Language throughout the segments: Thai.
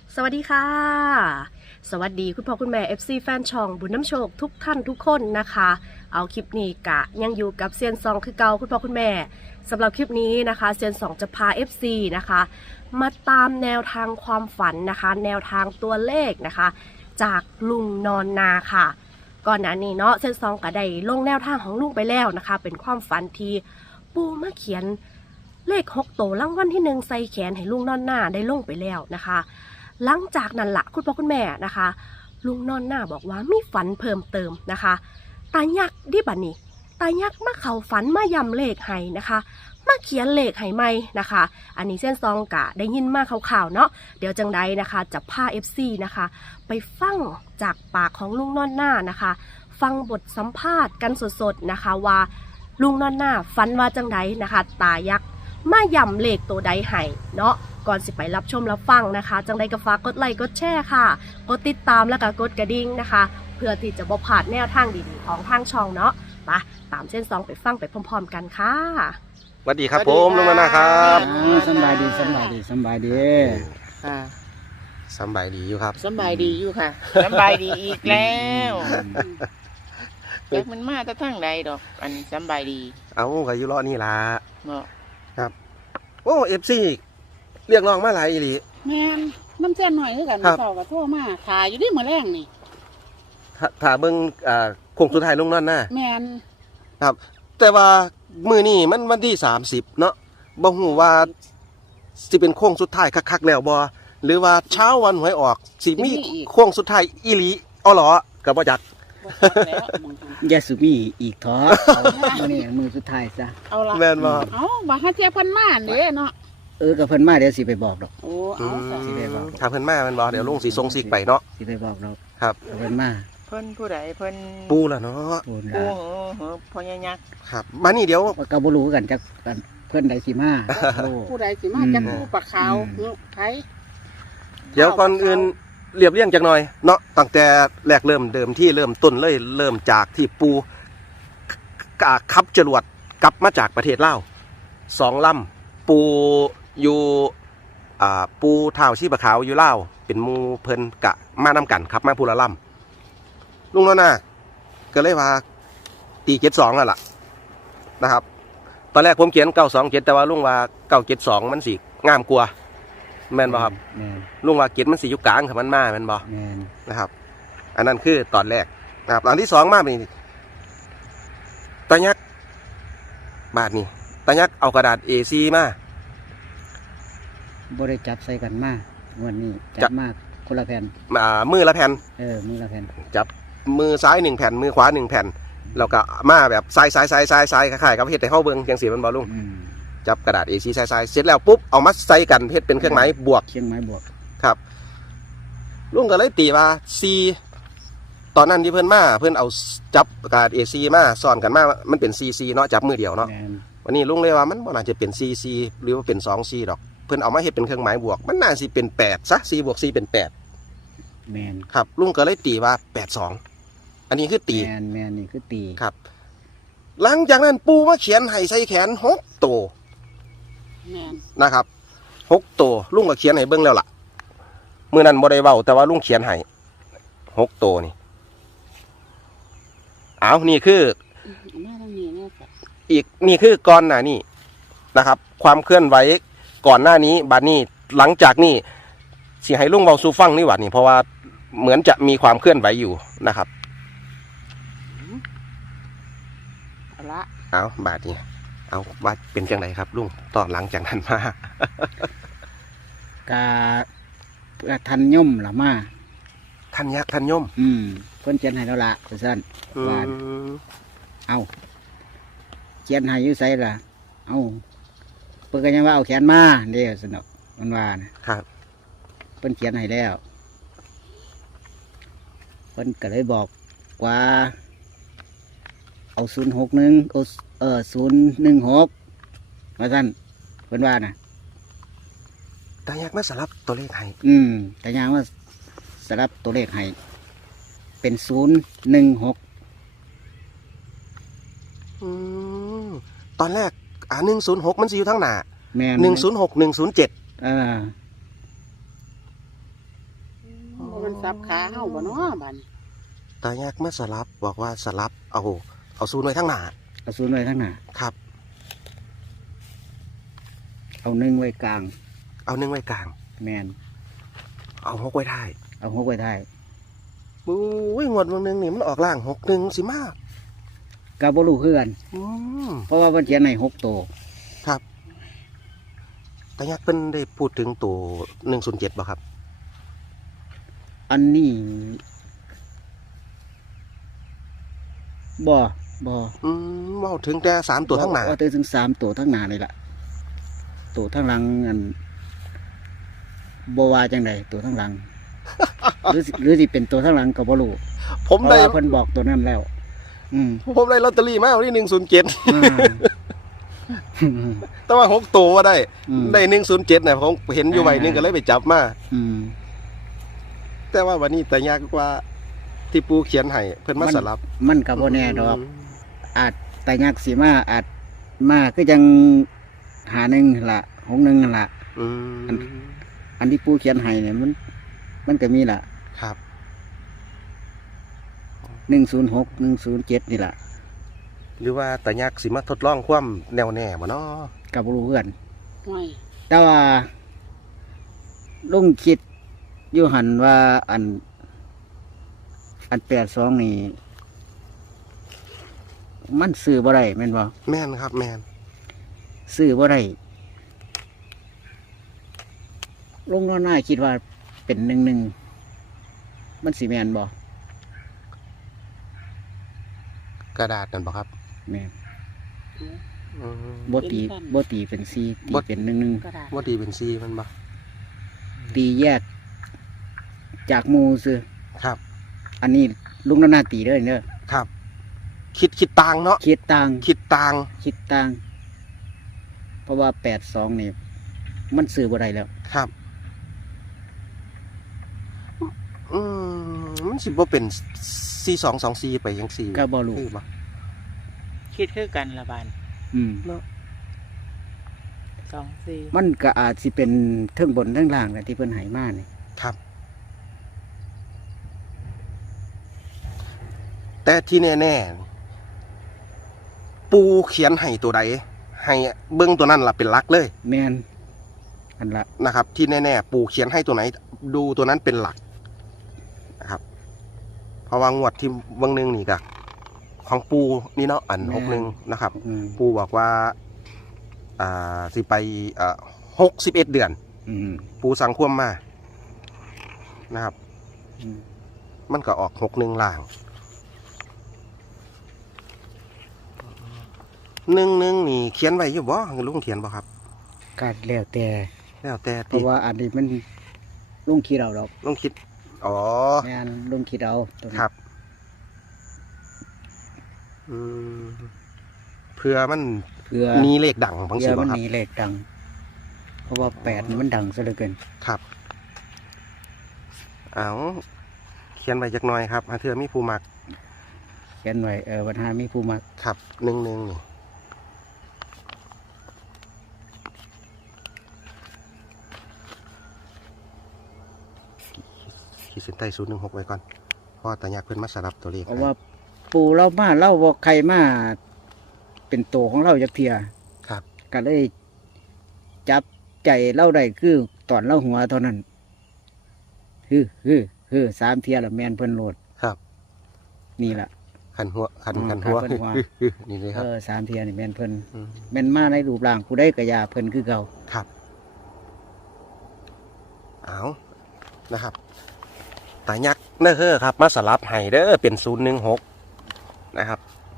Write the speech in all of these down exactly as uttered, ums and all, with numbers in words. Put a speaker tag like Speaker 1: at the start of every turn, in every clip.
Speaker 1: สวัสดีค่ะสวัสดีคุณพ่อคุณแม่ เอฟ ซี แฟนช่องบุญน้ำโชคทุกท่านทุกคนนะคะเอาคลิปนี้กะยังอยู่กับเซียนซองคือเก่าคุณพ่อคุณแม่สำหรับคลิปนี้นะคะเซียนซองจะพา เอฟ ซี นะคะมาตามแนวทางความฝันนะคะแนวทางตัวเลขนะคะจากลุงนอนนาค่ะก่อนหน้านี้เนาะเซียนซองก็ได้ลงแนวทางของลุงไปแล้วนะคะเป็นความฝันที่ปูมาเขียนเลขหกตัวรางวัลที่หนึ่งใส่แขนให้ลุงนอนนาได้ลงไปแล้วนะคะหลังจากนั้นละคุณพ่อคุณแม่นะคะลุงนอนหน้าบอกว่ามีฝันเพิ่มเติมนะคะตายักษ์ดิบันนี่ตายักษ์มาเข่าฝันมายำเลขให้นะคะมาเขียนเลขให้ใหม่นะคะอันนี้เส้นซองกะได้ยินมาข่าวๆเนาะเดี๋ยวจังใดนะคะจะพา เอฟ ซี นะคะไปฟังจากปากของลุงนอนหน้านะคะฟังบทสัมภาษณ์กันสดๆนะคะว่าลุงนอนหน้าฝันว่าจังใดนะคะตายักษ์มายำเลขตัวใดให้เนาะก่อนสิไปรับชมรับฟังนะคะจังใดก็ฝากกดไลค์กดแชร์ค่ะกดติดตามแล้วก็กดกระดิ่งนะคะเพื่อที่จะบ่พลาดแนวทางดีๆของทางช่องเนาะไปตามเส้นซองไปฟังไปพร้อมๆกันค่ะ
Speaker 2: สวัสดีครับผมลุงนานะครับ
Speaker 3: สบายดีสบายดีสบายดี
Speaker 4: ค่ะ
Speaker 2: สบายดีอยู่ครับ
Speaker 4: สบายดีอยู่ค่ะสบายดีอีกแล้วแต่มันมาแต่ทั้งใดดอกอันสบายดี
Speaker 2: เอาก็อยู่รอนี่ล่ะ
Speaker 4: เนาะ
Speaker 2: ครับโอ้เอฟซีเรียกร้องมาหลายอีหลี
Speaker 3: แม่นน้ำเส้นหน่อยคือกัน
Speaker 2: ครับ
Speaker 3: เจ้าก็โทรมาถ่ายอยู่ที่มื้อแรงนี่
Speaker 2: ถ้าถ้าเบิ่งอ่าโค้งสุดท้ายลุงนั่นน่ะ
Speaker 3: แม่น
Speaker 2: ครับ แต่ว่ามื้อนี้มันวันที่สามสิบเนาะบ่ฮู้ว่าสิเป็นโค้งสุดท้ายคักๆแล้วบ่หรือว่าเช้าวันหวยออกสิมีโค้งสุดท้ายอีหลีเอาเหรอก็บ่จัก
Speaker 3: บ่ทันแล้วมึง
Speaker 5: ยาสุมีอีกท้อมื้อนี้มือสุดท้ายซะ
Speaker 3: เอาละ
Speaker 2: แม่นบ่
Speaker 3: เอาบ่หาเทียบเพิ่นมาเด้เนาะ
Speaker 5: เออกับเพิ่นมาเดี๋ยวสิไปบอกดอก
Speaker 3: โอ้
Speaker 2: อื
Speaker 3: เอา
Speaker 2: ม
Speaker 3: ซะ
Speaker 5: สิได้บอก
Speaker 2: ถ้าเพิ่นมาแม่นบ่เดี๋ยวลุงสิส่งซิกไปเนาะ
Speaker 5: สิไปบอกดอก
Speaker 2: ครับ
Speaker 5: เพิ่นมา
Speaker 4: เพิ่นผู้ใดเพิ่น
Speaker 2: ปูล่ะเนาะ
Speaker 5: ปูน
Speaker 4: ปู
Speaker 5: ลา
Speaker 4: เหอเหอพ่อยักษ์
Speaker 2: ครับมานี่เดี๋ยว
Speaker 5: ว่าก็บ่รู้กันจักกันเพิ่นใดสิมาโอ้
Speaker 3: ผู้ใดสิมาจักผู้ปลาขาว
Speaker 5: อืม
Speaker 3: เนาะไผ
Speaker 2: เดี๋ยวก่อนอื่นเรียบเรียงจักหน่อยเนาะตั้งแต่แรกเริ่มเดิมที่เริ่มต้นเลยเริ่มจากที่ปูกาขับจรวดกลับมาจากประเทศลาวสองลำปูอยู่อ่าปูเท้าชีบะขาวอยู่ลาวเป็นหมูเพิ่นกะมานำกันครับมาพูละลำลุงน้อยน่ะก็เลยว่าตีเจ็ดสองนั่นแหละนะครับตอนแรกผมเขียนเก้าสองเจ็ดแต่ว่าลุงว่าเก้าเจ็ดสองมันสิงามกว่าแม่นบ่ครับ
Speaker 5: แม่น
Speaker 2: ลุงว่าเกตมันสีอยู่กลางครับมันมาแมันบ่
Speaker 5: แม่น
Speaker 2: นะครับ อันนั้นคือตอนแรกนะครับอันที่สองมาเป็นตายักษ์บาทนี่ตายักษ์เอากระดาษ เอ ซี มา
Speaker 5: บ่ได้จับใส่กันมาวันนี้
Speaker 2: จั
Speaker 5: จั
Speaker 2: บ
Speaker 5: บมากคนละแผ่น
Speaker 2: อ่ามือละแผ่น
Speaker 5: เออมือละแผ่น
Speaker 2: จับมือซ้ายหนึ่งแผ่นมือขวาหนึ่งแผ่นแล้วก็มาแบบซ้ายซ้ายซ้ายซ้ายซ้ายคล้ายๆกับเฮ็ดให้เข้าเบิ้งเพียงสีมันบ่ลุง
Speaker 5: อืม
Speaker 2: จับกระดาษ เอ ซี ซ้ายซ้ายเสร็จแล้วปุ๊บเอามาใส่กันเฮ็ดเป็นเครื่องหมายบวก
Speaker 5: เชียงไม้บวก
Speaker 2: ครับลุงก็เลยตีว่าซีตอนนั้นที่เพื่อนมาเพื่อนเอาจับกระดาษ เอ ซี มาซ้อนกันมามันเป็น ซี ซี เนาะจับมือเดียวเนาะ
Speaker 5: แม่น
Speaker 2: วันนี้ลุงเลยว่ามันบ่น่าจะเป็น ซี ซี หรือว่าเป็น สอง ซี ดอกเพื่อนเอามาเฮ็ดเป็นเครื่องหมายบวกมันน่าสิเป็นแปดซะ ซี บวก ซี เป็นแปด
Speaker 5: แม่น
Speaker 2: ครับลุงก็เลยตีว่าแปด สองอันนี้คือตี
Speaker 5: แม่นแม่นนี่คือตี
Speaker 2: ครับ หลังจากนั้นปูมาเขียนให้ใส่แขนหกตัว
Speaker 3: แม่น
Speaker 2: นะครับหกตัวลุงก็เขียนให้เบิ่งแล้วล่ะมื้อนั้นบ่ได้เว้าแต่ว่าลุงเขียนให้หกตัวนี่เอานี่คือ
Speaker 3: มาทางนี้แน่จ้ะ
Speaker 2: อีกนี่คือก่อนหน้านี้นะครับ ความเคลื่อนไหวก่อนหน้านี้บัดนี้หลังจากนี้สิให้ลุงเบาสู่ฟังนี่หว่านี่เพราะว่าเหมือนจะมีความเคลื่อนไหวอยู่นะครับ
Speaker 3: เอาละ
Speaker 2: เอาบาดนี้เอาว่าเป็นจังไรครับลุงตอนหลังจากนั้นมาก
Speaker 5: าทันย่อมล่ะมา
Speaker 2: ท่านยักษ์ท่านยม
Speaker 5: อืมเพิ่นเขียนให้แล้วล่ะซั่น
Speaker 2: อื
Speaker 5: ว่า
Speaker 2: ม
Speaker 5: เอาเขียนให้อยู่ไสล่ะ เอาเพิ่นก็ยังว่าเอาแขนมาเด้อสนุกมันว่านะครับ เพิ่นเขียนให้แล้วเพิ่นก็เลยบอกว่า เอาศูนย์หกหนึ่งเอาเออศูนย์หนึ่งหกมาสั่นเพิ่นว่านะ
Speaker 2: ท่านยักษ์มาสลับตัวเลขให้
Speaker 5: อืม แต่ยังว่าสลับตัวเลขให้เป็นศูนย์หนึ่งหก
Speaker 2: อืมตอนแรกอ่าหนึ่งศูนย์หกมันสิอยู่ทั้งหน้า
Speaker 5: แม่
Speaker 2: หนึ่งศูนย์หกหนึ่งศูนย์เจ็ด
Speaker 5: เออ
Speaker 3: มันสับขาเฮาบ่เนาะบัดนี้
Speaker 2: ตายากมาสลับบอกว่าสลับเอาเอาศูนย์ไว้ทั้งหน้า
Speaker 5: เอาศูนย์ไว้ข้างหน้า
Speaker 2: ครับ
Speaker 5: เอาหนึ่งไว้กลาง
Speaker 2: เอาหนึ่งไว้กลาง
Speaker 5: แมน
Speaker 2: เอาหกไว้ท้าย
Speaker 5: เอาหกไว้ท้าย
Speaker 2: บู้ยงวดวันหนึ่งนี่มันออกล่างหกหนึ่งสิมาก
Speaker 5: กาบลูคือกัน
Speaker 2: อืม
Speaker 5: เพราะว่ามันเขียนในหกตัว
Speaker 2: ครับตายากเป็นได้พูดถึงตัวหนึ่งศูนย์เจ็ดบ่ครับ
Speaker 5: อันนี้บ่บ่
Speaker 2: อืมเว่าถึงแต่สามตัวทั้งหน้า
Speaker 5: เอาถึงสามตัวทั้งหน้านี่แหละตัวทั้งหลังอันบว่าจังใดตัวทั้งหลัง หรือสิหรือสิเป็นตัวทั้งหลังกับบลู
Speaker 2: ผม
Speaker 5: เพราะ
Speaker 2: ได้
Speaker 5: ว่าเพิ่นบอกตัวนั้นแล้ว อืม
Speaker 2: ผมได้ลอตเตอรี่มาวันที่หนึ่งศูนย์เจ็ด
Speaker 5: อ่า
Speaker 2: แต่ว่าหกตัวว่าได้
Speaker 5: อืม
Speaker 2: ได้หนึ่งศูนย์เจ็ดเนี่ยผมเห็นอยู่ใบหนึงก็เลยไปจับมา
Speaker 5: อืม
Speaker 2: แต่ว่าวันนี้แต่ยากกว่าที่ปูเขียนให้เพิ่นมาสลับ
Speaker 5: มันกับโบแน่ดอก อาจแต่ยักสีมาอาจมาก็ยังหาหนึ่งละหกหนึ่งละ
Speaker 2: อืม
Speaker 5: อันที่ปูเขียนให้เนี่ยมัน มันก็มีละ
Speaker 2: ครับ
Speaker 5: หนึ่งศูนย์หกหนึ่งศูนย์เจ็ดนี่ละ
Speaker 2: หรือว่าแต่ยากสิมาทดลองความแนวแน่บ่เนาะ
Speaker 5: กับรู้เพื่อน
Speaker 3: ห้อย
Speaker 5: แต่ว่าลุงคิดอยู่หันว่าอัน อันแปดสองนี่ มันซื้อบ่ได้แม่นบ่
Speaker 2: แม่นครับ แม่น
Speaker 5: ซื้อบ่ได้ลุงน้อยหน้าคิดว่าเป็นหนึ่งหนึ่งมันสีแมนบ่
Speaker 2: กระดาษนั่นบ่ครับ
Speaker 5: แม่น
Speaker 2: อืม
Speaker 5: บ่ตีบ่ตีเป็นซีตี
Speaker 2: บ่
Speaker 5: เป็นหนึ่งหนึ่ง
Speaker 3: กระดาษ
Speaker 2: ว่าดีเป็นซีมันบ่
Speaker 5: ตีแยก จากหมูซื้อ
Speaker 2: ครับ
Speaker 5: อันนี้ลุงน้อยหน้าตีเด้อเด้อ
Speaker 2: ครับ คิดคิดต่างเนาะ
Speaker 5: คิดต่าง
Speaker 2: คิดต่าง
Speaker 5: คิดต่าง เพราะว่าแปดสองนี่ มันซื้อบ่ได้แล้ว
Speaker 2: ครับ อืมมันสิบ่เป็นซีสองสองซีไปยังซี
Speaker 5: ก็บ่รู้
Speaker 2: คือบ่
Speaker 4: คิดคือกันละบาน
Speaker 5: อืม
Speaker 4: สองสี่
Speaker 5: มันก็อาจสิเป็นเทิงบนเทิงล่างแหละที่เพิ่นใหายมานี่
Speaker 2: ครับ แต่ที่แน่ๆปูเขียนให้ตัวใดให้เบิ้งตัวนั้นล่ะเป็นหลักเลย
Speaker 5: แม่นอันละ
Speaker 2: นะครับ ที่แน่ๆปูเขียนให้ตัวไหน ดูตัวนั้นเป็นหลักนะครับ เพราะว่างวดที่วังหนึงนี่กะของปูนี่เนาะอันหกหนึ่งนะครับ
Speaker 5: อืม
Speaker 2: ปูบอกว่า อ่าสิไปอ่าหกสิบเอ็ดเดือน
Speaker 5: อืม
Speaker 2: ปูสั่งควมมานะครับ
Speaker 5: อืม
Speaker 2: มันก็ออกหกหนึ่งล่างหนึ่งหนึ่งนี่เขียนไว้อยู่บ่ลุงเขียนบ่ครับ
Speaker 5: ก็แล้วแต่
Speaker 2: แล้วแต่
Speaker 5: เพ
Speaker 2: ที่
Speaker 5: ราะว่าอันนี้มันลุงคิดเอาดอก
Speaker 2: ลุงคิดอ๋อ
Speaker 5: แม่นลุงคิดเอาตรงนี้
Speaker 2: ครับอืมเพื่อมัน
Speaker 5: เพื่อ
Speaker 2: มีเลขดังบาง
Speaker 5: เพื่
Speaker 2: สิ
Speaker 5: อ
Speaker 2: บ่
Speaker 5: มัน
Speaker 2: ครับ
Speaker 5: หนีเลขดัง เพราะว่าแปดนี่มันดังซะเหลือเกิน
Speaker 2: ครับเอาเขียนไว้จักหน่อยครับหาเทื่อมีผู้มัก
Speaker 5: เขียนไว้เออวันหามีผู้มัก
Speaker 2: ครับหนึ่งหนึ่งนี่ขีดเส้นใต้ศูนย์หนึ่งหกไว้ก่อนเพราะว่าแต่อยากเพิ่นมาสลับตัวเลข
Speaker 5: เพราะว่าปู่เรามาเล่าบอกใครมาเป็นโตของเราจากเทีย
Speaker 2: ครับ
Speaker 5: ก็เลยจับใจเล่าได้คือตอนเล่าหัวเท่านั้นคือคือคือสามเทียละแมนเพิ่นโหลด
Speaker 2: ครับ
Speaker 5: นี่แหละ
Speaker 2: ขันหัวขัน
Speaker 5: อืม
Speaker 2: ขันหัว
Speaker 5: ขันหัว
Speaker 2: นี่เลยค
Speaker 5: เอ
Speaker 2: รับ
Speaker 5: อสามเทียนี่แมนเพิ่น
Speaker 2: ม
Speaker 5: แมนมาในรูปร่างผู้ได้กระยาเพิ่นคือเก่า
Speaker 2: ครับเอานะครับตายักษ์เน้อเฮ้อครับ มาสลับให้เด้อเป็นศูนย์หนึ่งหกนะครับ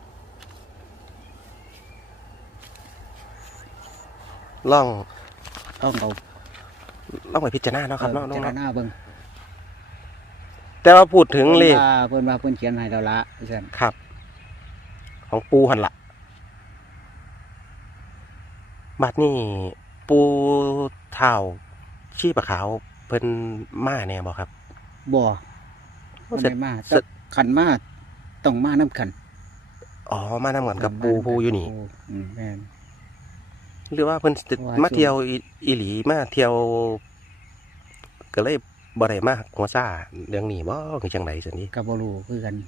Speaker 2: ล่อง
Speaker 5: ต้องเอา
Speaker 2: ล่องไปพิจารณาเนาะครับ
Speaker 5: เอ
Speaker 2: เนาะ
Speaker 5: อ
Speaker 2: น้
Speaker 5: เจ
Speaker 2: อง
Speaker 5: ร
Speaker 2: เนาะ
Speaker 5: ณาเบิ่ง
Speaker 2: แต่ว่าพูดถึงเลข
Speaker 5: เพิ่นว่าเพิ่นว่าเพิ่นเขียนให้เราละพี่ซั่น
Speaker 2: ครับ ของปูหันละบัดนี้ปูเท่าชีปะขาวเพิ่นมาแน่บ่ครับ
Speaker 5: บ่บ่ได้มาแต่ขันมาต้องมาน้ำขัน
Speaker 2: อ๋อมานำกันกับปูปูอยู่นี่
Speaker 5: อืมแม่น
Speaker 2: หรือว่าเพิ่นจะ
Speaker 5: ว่า
Speaker 2: มาเที่ยวอีอีหลีมาเที่ยว ก็เลยบ่ได้มาหัวซ่าเรื่องนี้บ่คือจังไดซั่นนี่
Speaker 5: ก็บ่รู้คือกัน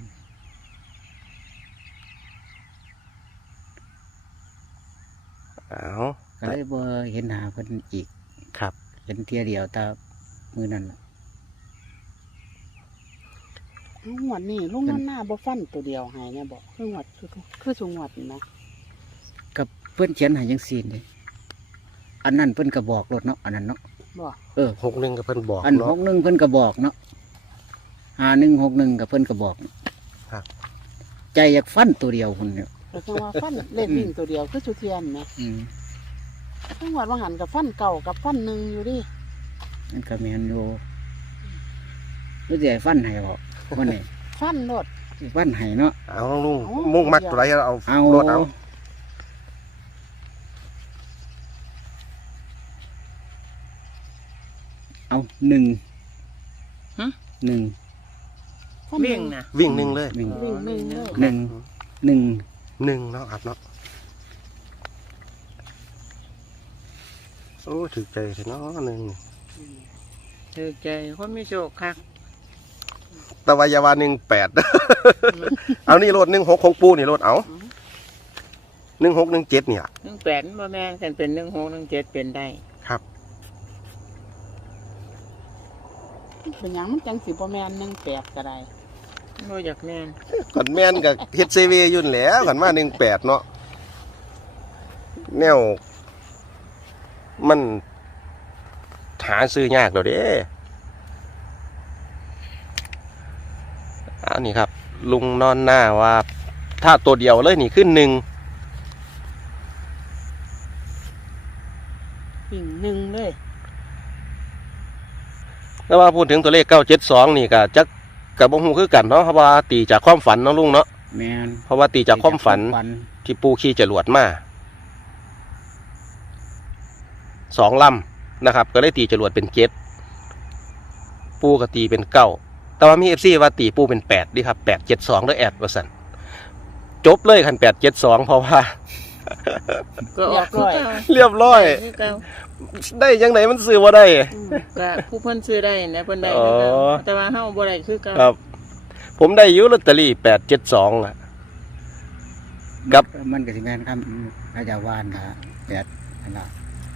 Speaker 2: อ้าว
Speaker 5: ก็เลยบ่เห็นหน้าเพิ่นอีก
Speaker 2: ครับ
Speaker 5: เห็นเที่ยเดียวแต่มื้อนั้นล่ะ
Speaker 3: งวดนี้ลุงมันหน้าบ่ฟันตัวเดียวให้เนี่ยบอกคืองวดคือคือสุงวดนี่นะ
Speaker 5: ก็เพิ่นเขียนให้จังซี่นี่อันนั้นเพิ่นก็บอกรถเนาะอันนั้นเนาะ
Speaker 3: บอก
Speaker 5: เออ
Speaker 2: หกหนึ่งก็เพิ่นบอก
Speaker 5: อันห
Speaker 2: เนาะ
Speaker 5: กหนึ่งเพิ่นก็บอกเนาะห้าหนึ่งหกหนึ่งกับเพิ่นก็บอก
Speaker 2: ครับ
Speaker 5: ใจอยากฟันตัวเดียวคนเนี่ย
Speaker 3: แต่คือว่าฟันเล่นวิ่งตัวเดียวคือสุเทียนไหม
Speaker 5: อืม
Speaker 3: คืองวดว่าหันกับฟันเก่ากับฟันหนึ่งอยู่ดิ
Speaker 5: นั่นก็แม่นอยู่รู้สิให้ฟันให้บอกวันนี้
Speaker 3: ฟันโลด
Speaker 5: สิฟันให้เนาะ
Speaker 2: เอาลุง
Speaker 3: เอา
Speaker 2: มุ่งมักตัวไหนเอา
Speaker 5: เอา
Speaker 2: รถเอา
Speaker 5: เอาหนึ่ง
Speaker 4: ฮะ
Speaker 5: หนึ่ง
Speaker 3: ฟันห
Speaker 4: วิ่
Speaker 3: นึ่
Speaker 4: ง
Speaker 3: ง
Speaker 4: นะ
Speaker 2: วิ่งหนึ่งเลย
Speaker 5: หนึ่ง
Speaker 3: วิ่งหนึ่งเลย
Speaker 5: หนึ่งหนึ่ง
Speaker 2: หนึ่งเนาะครับเนาะโอ้ถือใจเถอะเนาะหนึ่ง
Speaker 4: ถือใจคนมีโชคคัก
Speaker 2: แต่วายาวาหนึ่งแปด เอานี่รถหนึ่งหกของปูนี่รถเอาหนึ่งหกหนึ่งเจ็ดเนี่ย
Speaker 4: หนึ่งแปดบ่แม่นกันเป็นหนึ่งหกหนึ่งเจ็ดเป็นได้
Speaker 2: ครับ
Speaker 3: เป็นหยังมันจังสิบ่แม่นหนึ่งแปดก็ได้
Speaker 4: บ่อยากแม่น
Speaker 2: ก่อนแม่นกับเฮดเซเวยุ่นแหล้วก่อนมาหนึ่งแปดเนาะแนวมันหาซื้อยากเดี๋ยวเด้เอานี่ครับ ลุงนอนหน้าว่า ถ้าตัวเดียวเลยนี่ขึ้นหนึ่ง
Speaker 3: วิ่งหนึ่งเลย
Speaker 2: แล้วว่าพูดถึงตัวเลขเก้าเจ็ดสองนี่ก็จักกับบงฮูคือกันเนาะเพราะว่าตีจากความฝันเนาะลุงเนาะ
Speaker 5: แม่น
Speaker 2: เพราะว่าตีจากความฝัน
Speaker 5: ฝัน
Speaker 2: ที่ปูขี่จรวดมาสองลำนะครับ ก็เลยตีจรวดเป็นเจ็ดปูก็ตีเป็นเก้าแต่ว่ามีเอฟซีว่าตีปูเป็นแปดดิครับแปดเจ็ดสองด้วยแอดว่าสันจบเลยคันแปดเจ็ดสองเพราะว่า
Speaker 4: ก็ออกคือเก่า
Speaker 2: เรียบร้อย
Speaker 4: คือเก่า
Speaker 2: ได้ยังไงมันซื้อว่าได้
Speaker 3: อืม
Speaker 4: ก็ผู้เพิ่นซื้อได้นะเพิ่นได้คือเก่า
Speaker 2: อ๋อ
Speaker 4: แต่ว่าเฮาบ่ได้คือเก่า
Speaker 2: ครับ ผมได้อยูลอตเตอรี่แปดเจ็ดสองอะ ครับ
Speaker 5: มันก็สิแม่นคำอาจารย์วานนะแปดนั่นล่ะ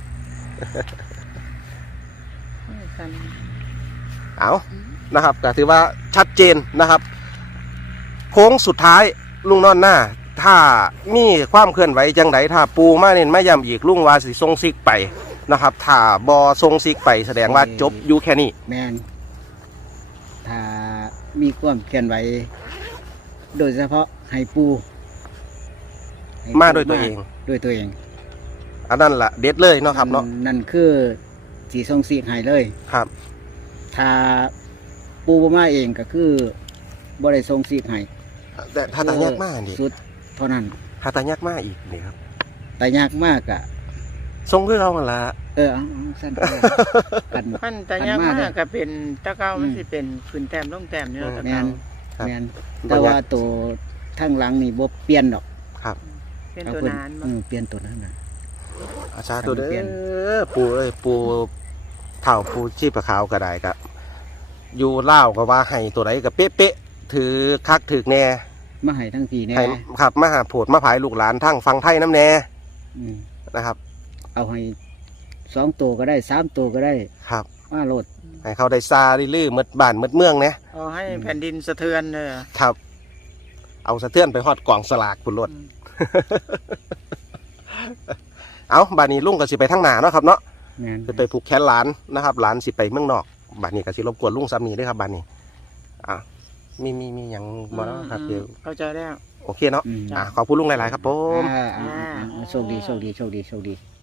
Speaker 4: กัน
Speaker 2: เอานะครับก็ถือว่าชัดเจนนะครับ โค้งสุดท้ายลุงนอนหน้า ถ้ามีความเคลื่อนไหวจังไดถ้าปูมาเน้นมาย้ำอีกลุงว่าสิทรงซิกไปนะครับ ถ้าบอทรงซิกไปแสดงว่าจบอยู่แค่นี้
Speaker 5: แม่นถ้ามีความเคลื่อนไหวโดยเฉพาะให้ปูให้ปู
Speaker 2: มาด้วยตัวเอง
Speaker 5: ด้วยตัวเอง
Speaker 2: อันนั้นล่ะเด็ดเลยเนาะครับเนาะ
Speaker 5: นั่นคือสีทรงสีให้เลย
Speaker 2: ครับ
Speaker 5: ถ้าปูบ่มาเองก็คือบ่ได้ทรงสีให้
Speaker 2: แต่ถ้าตายากมากนี่
Speaker 5: สุดเท่านั้น
Speaker 2: ถ้าตายากมากอีกนี่ครับ
Speaker 5: แต่ยากมากอะ
Speaker 2: ทรงคือเราหั่นละ
Speaker 5: เออเอาเอาสั้นไปกัน
Speaker 4: พันแต่ยากมากก็เป็นตะเก่ามันสิเป็นขึ้นแต้มลงแต้มเนี่ยตะ
Speaker 5: แม
Speaker 4: เก่าน
Speaker 2: ครับ
Speaker 5: แมนแต่ว่าตัวทั้งหลังนี่บ่เปลี่ยนดอก
Speaker 2: ครับ
Speaker 4: เป็น
Speaker 5: เอา
Speaker 4: ตัว
Speaker 5: เพิ่น
Speaker 4: นาน
Speaker 5: เอ
Speaker 4: บ่
Speaker 5: อเปลี่ยนตัวนั้นน่ะ
Speaker 2: อาชาตัวเด้
Speaker 5: เปลี่ยน
Speaker 2: อปูเอ้ยปูเท่าปูชีพขาวก็ได้ครับอยู่เล่าวก็ว่าให้ตัวไหนก็เป๊ะๆถือคักถือแน่
Speaker 5: มาให้ทั้งทีแน่
Speaker 2: ให้ครับมาหาโผดมาผายลูกหลานทั้งฟังไทยน้ำแน่
Speaker 5: อืม
Speaker 2: นะครับ
Speaker 5: เอาให้สองตัวก็ได้สามตัวก็ได้
Speaker 2: ครับ
Speaker 5: มาโลด
Speaker 2: ให้เขาได้ซาดิลือหมดบ้านหมดเมืองเนี่ย
Speaker 4: เอาให้แผ่นดินสะเทือนเด้อ
Speaker 2: ครับ เอาสะเทือนไปฮอดกล่องสลากปุ่นรถ เอาบานนี้ลุงก็สิไปทั้งหนาเนาะครับเนาะ
Speaker 5: แมน
Speaker 2: จะไปผูกแขนหลานนะครับหลานสิไปเมืองนอกบานนี้ก็สิรบกวนลุงสามีด้วยครับบานนี้อ่ะมีมีมีอย่างบ่เนาะครับเดี๋ยว
Speaker 4: เข้าใจแล้ว
Speaker 2: โอเคเนาะ
Speaker 5: อืม
Speaker 2: อ่ะขอบคุณลุงหลาย ๆ ครับผม
Speaker 5: อ่าอ่าอ่าโชคดีโชคดีโชคดีโชคดี